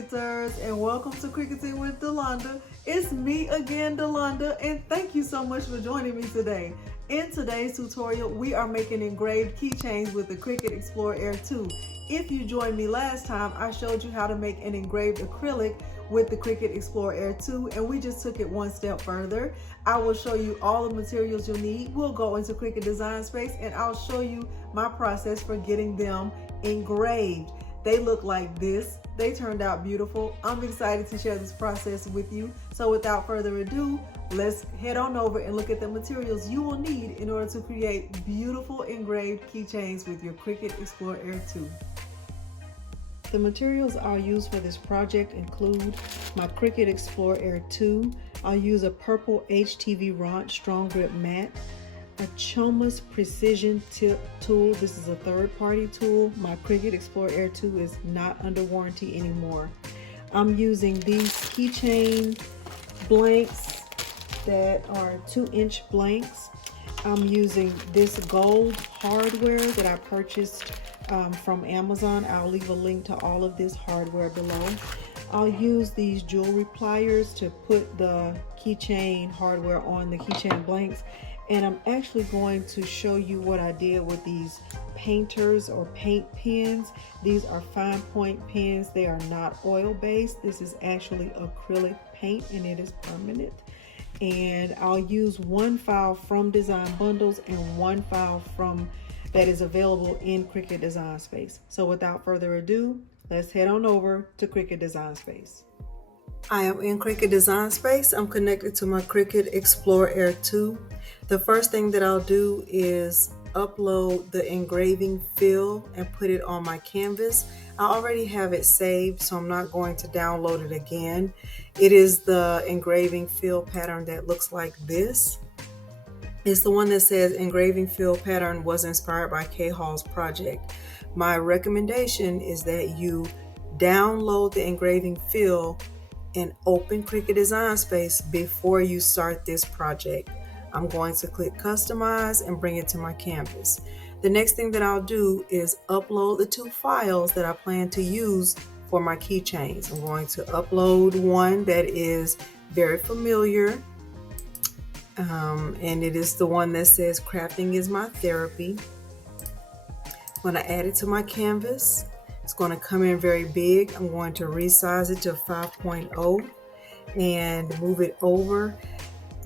Cricuters, and welcome to Cricketing with Delonda. It's me again, Delonda, and thank you so much for joining me today. In today's tutorial, we are making engraved keychains with the Cricut Explore Air 2. If you joined me last time, I showed you how to make an engraved acrylic with the Cricut Explore Air 2, and we just took it one step further. I will show you all the materials you'll need. We'll go into Cricut Design Space, and I'll show you my process for getting them engraved. They look like this. They turned out beautiful. I'm excited to share this process with you. So without further ado, let's head on over and look at the materials you will need in order to create beautiful engraved keychains with your Cricut Explore Air 2. The materials I'll use for this project include my Cricut Explore Air 2. I'll use a purple HTV Ront Strong Grip Mat, a Choma's Precision Tip Tool. This is a third-party tool. My Cricut Explore Air 2 is not under warranty anymore. I'm using these keychain blanks that are 2-inch blanks. I'm using this gold hardware that I purchased from Amazon. I'll leave a link to all of this hardware below. I'll use these jewelry pliers to put the keychain hardware on the keychain blanks. And I'm actually going to show you what I did with these painters or paint pens. These are fine point pens. They are not oil based. This is actually acrylic paint and it is permanent. And I'll use one file from Design Bundles and one file that is available in Cricut Design Space. So without further ado, let's head on over to Cricut Design Space. I am in Cricut Design Space. I'm connected to my Cricut Explore Air 2. The first thing that I'll do is upload the engraving fill and put it on my canvas. I already have it saved, so I'm not going to download it again. It is the engraving fill pattern that looks like this. It's the one that says engraving fill pattern was inspired by Kay Hall's project. My recommendation is that you download the engraving fill and open Cricut Design Space before you start this project. I'm going to click customize and bring it to my canvas. The next thing that I'll do is upload the two files that I plan to use for my keychains. I'm going to upload one that is very familiar, and it is the one that says crafting is my therapy. I'm going to add it to my canvas. It's going to come in very big. I'm going to resize it to 5.0 and move it over.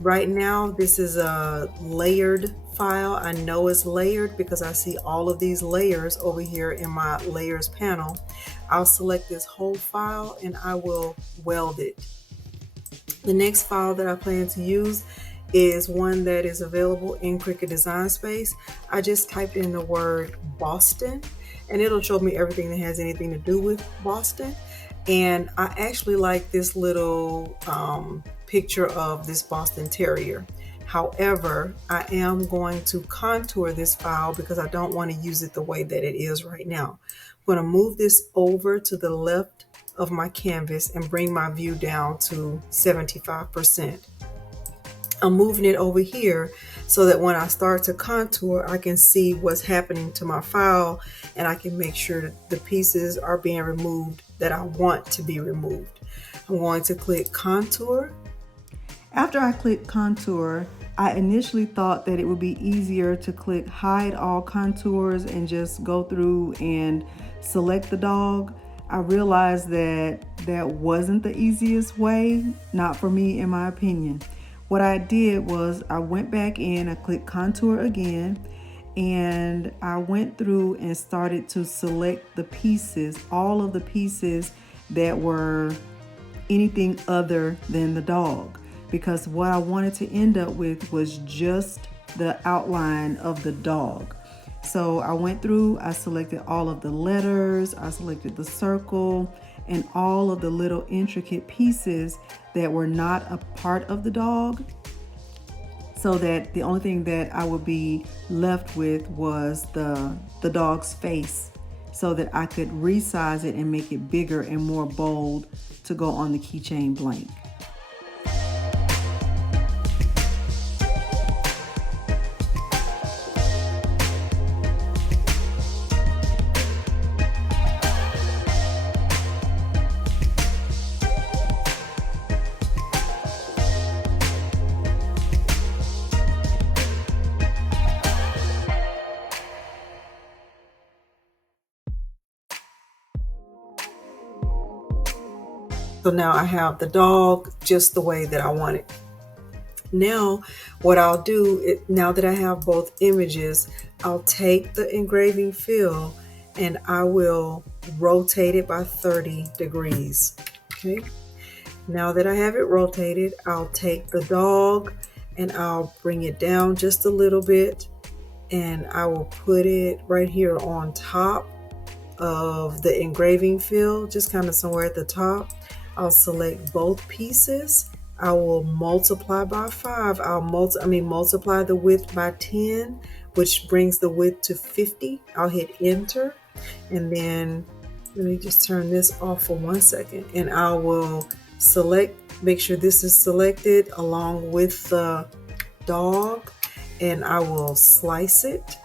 Right now, this is a layered file. I know it's layered because I see all of these layers over here in my layers panel. I'll select this whole file and I will weld it. The next file that I plan to use is one that is available in Cricut Design Space. I just typed in the word Boston and it'll show me everything that has anything to do with Boston. And I actually like this little picture of this Boston Terrier. However, I am going to contour this file because I don't want to use it the way that it is right now. I'm going to move this over to the left of my canvas and bring my view down to 75%. I'm moving it over here so that when I start to contour, I can see what's happening to my file and I can make sure that the pieces are being removed that I want to be removed. I'm going to click contour. After I click contour, I initially thought that it would be easier to click hide all contours and just go through and select the dog. I realized that that wasn't the easiest way, not for me in my opinion. What I did was I went back in, I clicked contour again, and I went through and started to select the pieces, all of the pieces that were anything other than the dog. Because what I wanted to end up with was just the outline of the dog. So I went through, I selected all of the letters, I selected the circle, and all of the little intricate pieces that were not a part of the dog, so that the only thing that I would be left with was the dog's face, so that I could resize it and make it bigger and more bold to go on the keychain blank. So now I have the dog just the way that I want it. Now what I'll do, now that I have both images, I'll take the engraving fill and I will rotate it by 30 degrees. Okay. Now that I have it rotated, I'll take the dog and I'll bring it down just a little bit, and I will put it right here on top of the engraving fill, just kind of somewhere at the top. I'll select both pieces. I will multiply by 5. I'll multiply the width by 10, which brings the width to 50. I'll hit enter, and then let me just turn this off for 1 second, and I will make sure this is selected along with the dog, and I will slice it.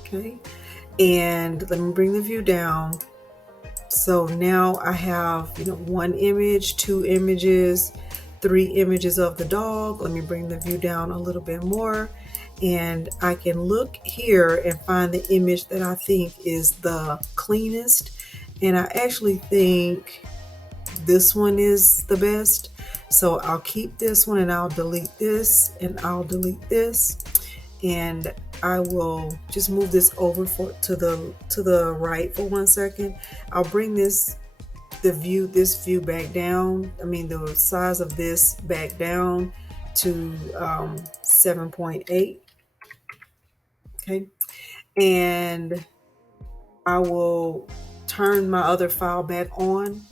Okay, and let me bring the view down. So now I have, 1 image, 2 images, 3 images of the dog. Let me bring the view down a little bit more, and I can look here and find the image that I think is the cleanest. And I actually think this one is the best. So I'll keep this one, and I'll delete this, and I'll delete this, and I will just move this over to the right for 1 second. I'll bring this view back down. The size of this back down to 7.8. Okay, and I will turn my other file back on,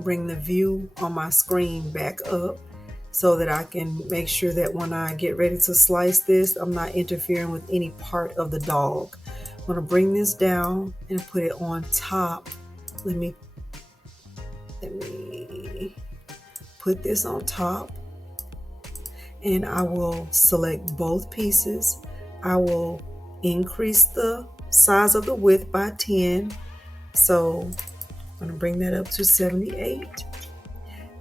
bring the view on my screen back up so that I can make sure that when I get ready to slice this, I'm not interfering with any part of the dog. I'm going to bring this down and put it on top. Let me put this on top, and I will select both pieces. I will increase the size of the width by 10. So I'm going to bring that up to 78,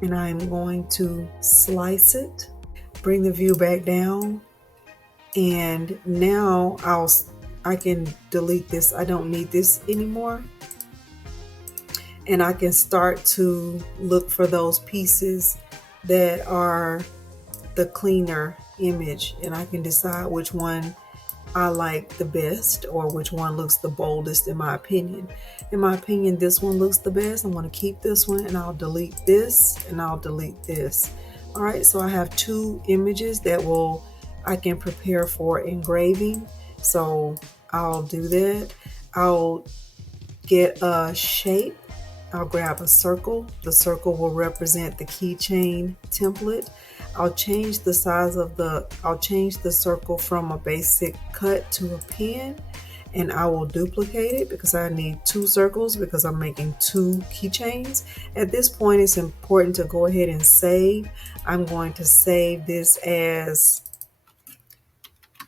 and I'm going to slice it, bring the view back down, and now I can delete this. I don't need this anymore, and I can start to look for those pieces that are the cleaner image, and I can decide which one I like the best, or which one looks the boldest in my opinion. In my opinion, this one looks the best. I'm going to keep this one, and I'll delete this, and I'll delete this. All right, so I have 2 images that I can prepare for engraving. So I'll do that. I'll get a shape. I'll grab a circle. The circle will represent the keychain template. I'll change the size of I'll change the circle from a basic cut to a pen, and I will duplicate it because I need 2 circles because I'm making 2 keychains. At this point, it's important to go ahead and save. I'm going to save this as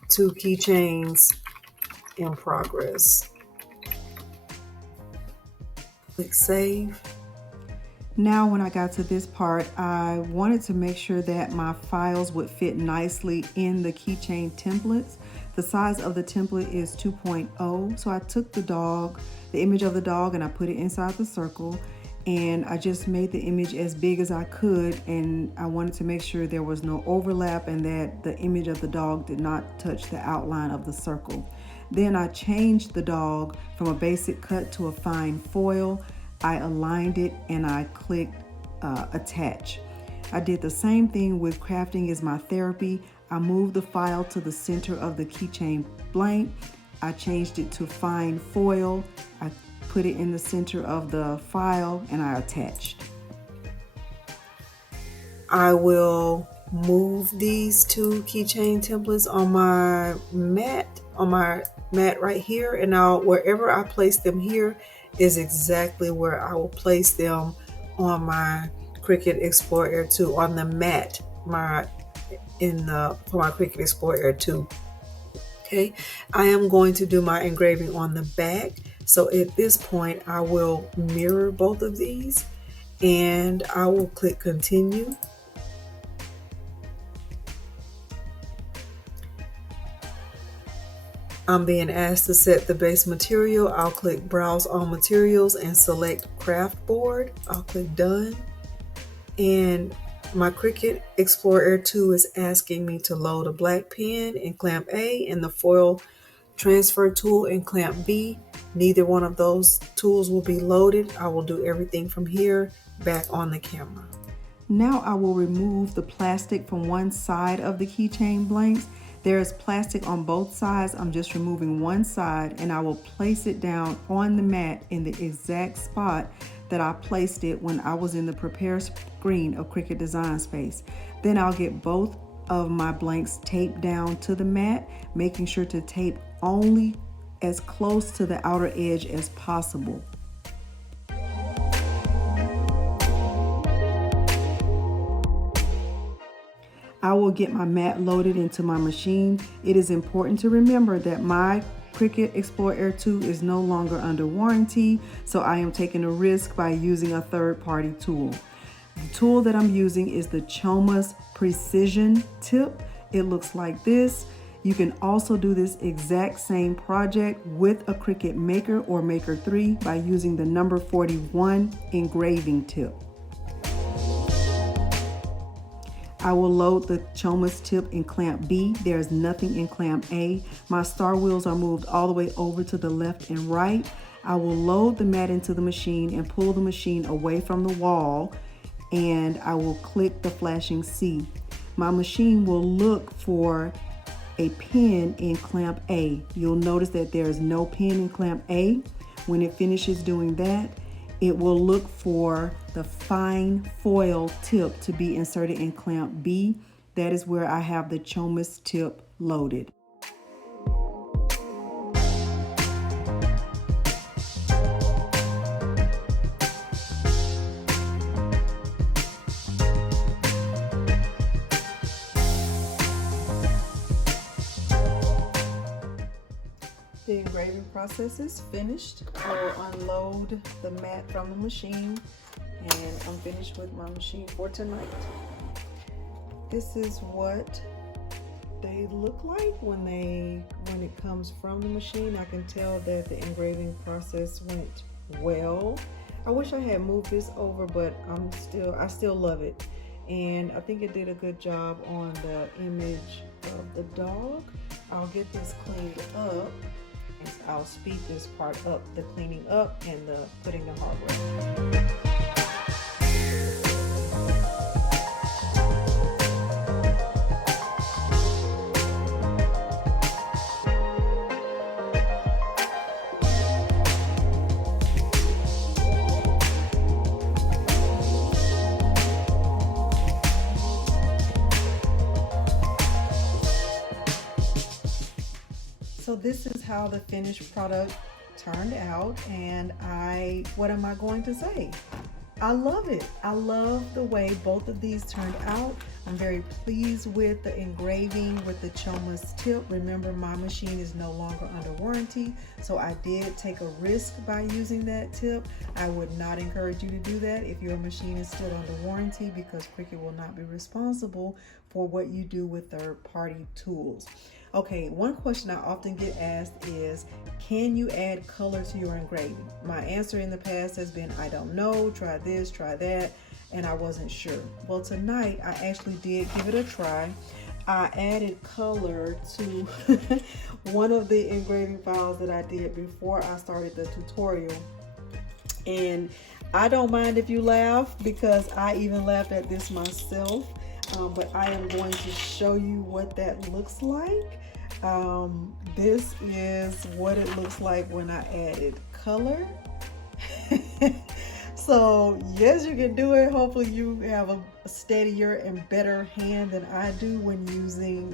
2 keychains in progress. Click save. Now when I got to this part, I wanted to make sure that my files would fit nicely in the keychain templates. The size of the template is 2.0, so I took the image of the dog, and I put it inside the circle, and I just made the image as big as I could, and I wanted to make sure there was no overlap and that the image of the dog did not touch the outline of the circle. Then I changed the dog from a basic cut to a fine foil. I aligned it, and I clicked attach. I did the same thing with Crafting is My Therapy. I moved the file to the center of the keychain blank. I changed it to fine foil. I put it in the center of the file, and I attached. I will move these 2 keychain templates on my mat right here, and wherever I place them here is exactly where I will place them on my Cricut Explore Air 2 on the mat for my Cricut Explore Air 2. Okay, I am going to do my engraving on the back. So at this point, I will mirror both of these, and I will click continue. I'm being asked to set the base material. I'll click Browse All Materials and select Craft Board. I'll click Done. And my Cricut Explore Air 2 is asking me to load a black pen in clamp A and the foil transfer tool in clamp B. Neither one of those tools will be loaded. I will do everything from here back on the camera. Now I will remove the plastic from one side of the keychain blanks. There is plastic on both sides. I'm just removing one side and I will place it down on the mat in the exact spot that I placed it when I was in the prepare screen of Cricut Design Space. Then I'll get both of my blanks taped down to the mat, making sure to tape only as close to the outer edge as possible. I will get my mat loaded into my machine. It is important to remember that my Cricut Explore Air 2 is no longer under warranty, so I am taking a risk by using a third-party tool. The tool that I'm using is the Choma's Precision Tip. It looks like this. You can also do this exact same project with a Cricut Maker or Maker 3 by using the number 41 engraving tip. I will load the Choma's tip in clamp B. There's nothing in clamp A. My star wheels are moved all the way over to the left and right. I will load the mat into the machine and pull the machine away from the wall, and I will click the flashing C. My machine will look for a pin in clamp A. You'll notice that there is no pin in clamp A. When it finishes doing that, it will look for the fine foil tip to be inserted in clamp B. That is where I have the Choma's tip loaded. The engraving process is finished. I will unload the mat from the machine and I'm finished with my machine for tonight. This is what they look like when it comes from the machine. I can tell that the engraving process went well. I wish I had moved this over, but I still love it. And I think it did a good job on the image of the dog. I'll get this cleaned up. I'll speed this part up, the cleaning up and the putting the hardware. So this is how the finished product turned out, and what am I going to say? I love it. I love the way both of these turned out. I'm very pleased with the engraving with the Choma's tip. Remember, my machine is no longer under warranty, so I did take a risk by using that tip. I would not encourage you to do that if your machine is still under warranty, because Cricut will not be responsible for what you do with third-party tools. Okay, one question I often get asked is, can you add color to your engraving? My answer in the past has been, I don't know, try this, try that, and I wasn't sure. Well, tonight I actually did give it a try. I added color to one of the engraving files that I did before I started the tutorial. And I don't mind if you laugh, because I even laughed at this myself. But I am going to show you what that looks like. This is what it looks like when I added color. So yes, you can do it. Hopefully you have a steadier and better hand than I do when using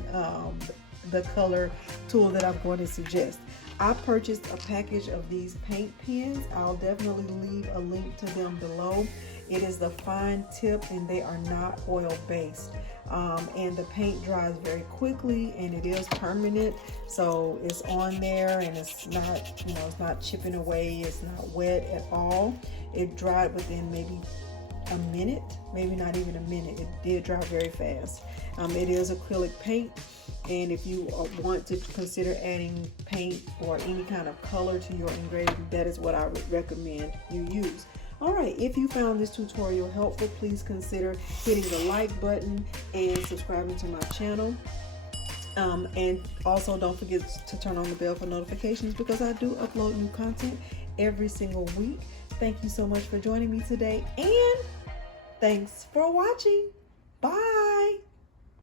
the color tool that I'm going to suggest. I purchased a package of these paint pens. I'll definitely leave a link to them below. It is the fine tip and they are not oil based. And the paint dries very quickly and it is permanent. So it's on there and it's not, it's not chipping away. It's not wet at all. It dried within maybe a minute, maybe not even a minute. It did dry very fast. It is acrylic paint. And if you want to consider adding paint or any kind of color to your engraving, that is what I would recommend you use. All right, if you found this tutorial helpful, please consider hitting the like button and subscribing to my channel. And also don't forget to turn on the bell for notifications, because I do upload new content every single week. Thank you so much for joining me today, and thanks for watching. Bye.